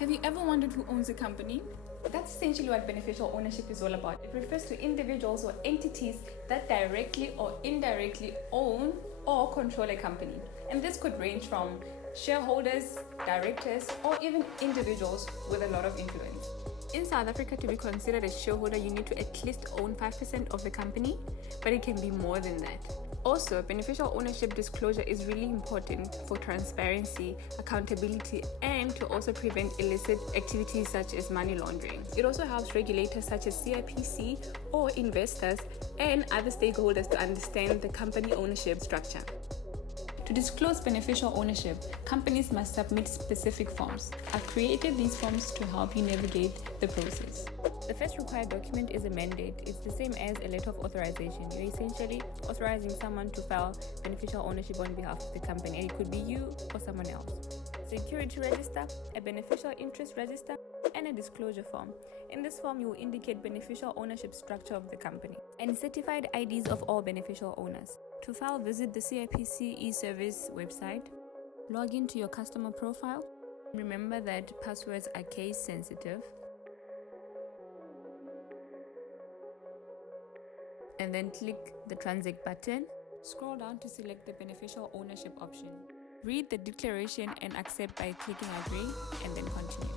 Have you ever wondered who owns a company? That's essentially what beneficial ownership is all about. It refers to individuals or entities that directly or indirectly own or control a company. And this could range from shareholders, directors, or even individuals with a lot of influence. In South Africa, to be considered a shareholder, you need to at least own 5% of the company, but it can be more than that. Also, beneficial ownership disclosure is really important for transparency, accountability, and to also prevent illicit activities such as money laundering. It also helps regulators such as CIPC or investors and other stakeholders to understand the company ownership structure. To disclose beneficial ownership, companies must submit specific forms. I've created these forms to help you navigate the process. The first required document is a mandate. It's the same as a letter of authorization. You're essentially authorizing someone to file beneficial ownership on behalf of the company, and it could be you or someone else. Security register, a beneficial interest register, and a disclosure form. In this form, you will indicate beneficial ownership structure of the company and certified IDs of all beneficial owners. To file, visit the CIPC e-service website. Log into your customer profile. Remember that passwords are case sensitive. And then click the Transact button. Scroll down to select the beneficial ownership option. Read the declaration and accept by clicking Agree and then Continue.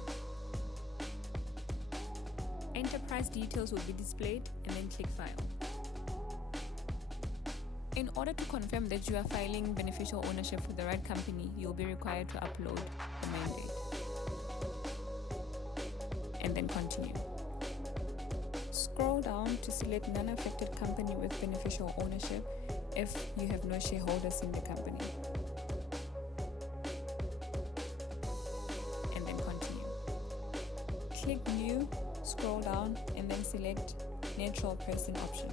Enterprise details will be displayed and then click File. In order to confirm that you are filing beneficial ownership for the right company, you will be required to upload the mandate. And then Continue. Scroll down to select non-affected company with beneficial ownership if you have no shareholders in the company. And then Continue. Click View, scroll down, and then select Natural Person option.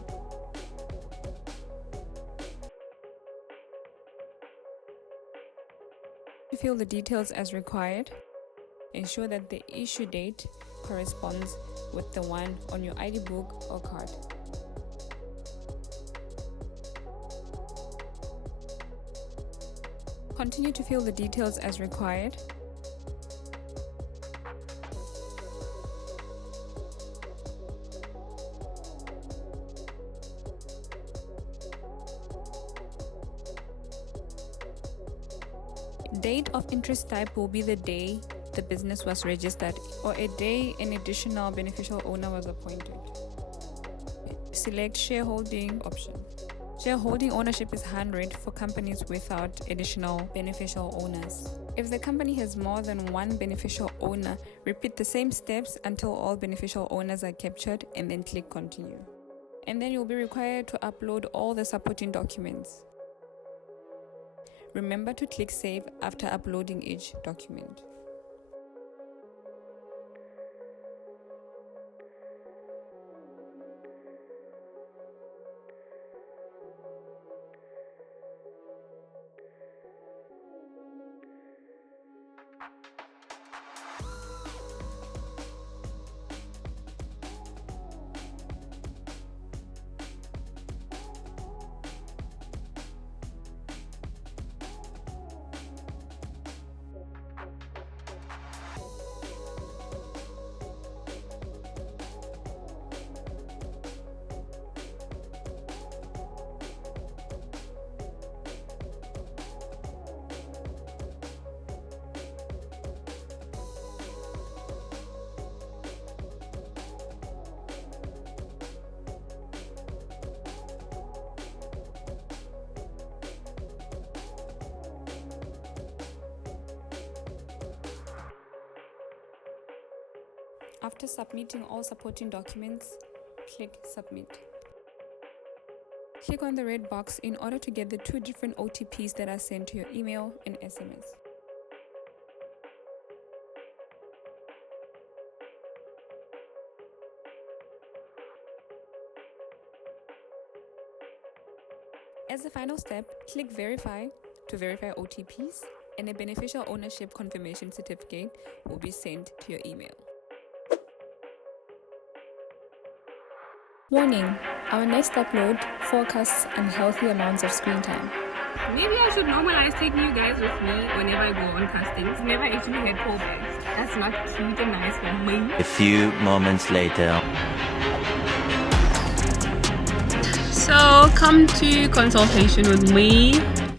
To fill the details as required, ensure that the issue date corresponds with the one on your ID book or card. Continue to fill the details as required. Date of interest type will be the day the business was registered or a day an additional beneficial owner was appointed. Select shareholding option. Shareholding ownership is 100 for companies without additional beneficial owners. If the company has more than one beneficial owner, repeat the same steps until all beneficial owners are captured and then click Continue. And then you'll be required to upload all the supporting documents. Remember to click Save after uploading each document. After submitting all supporting documents, click Submit. Click on the red box in order to get the 2 different OTPs that are sent to your email and SMS. As a final step, click Verify to verify OTPs, and a beneficial ownership confirmation certificate will be sent to your email. Warning, our next upload forecasts unhealthy amounts of screen time. Maybe I should normalize taking you guys with me whenever I go on castings. Never actually had callbacks. That's not cute and nice for me. A few moments later. So come to consultation with me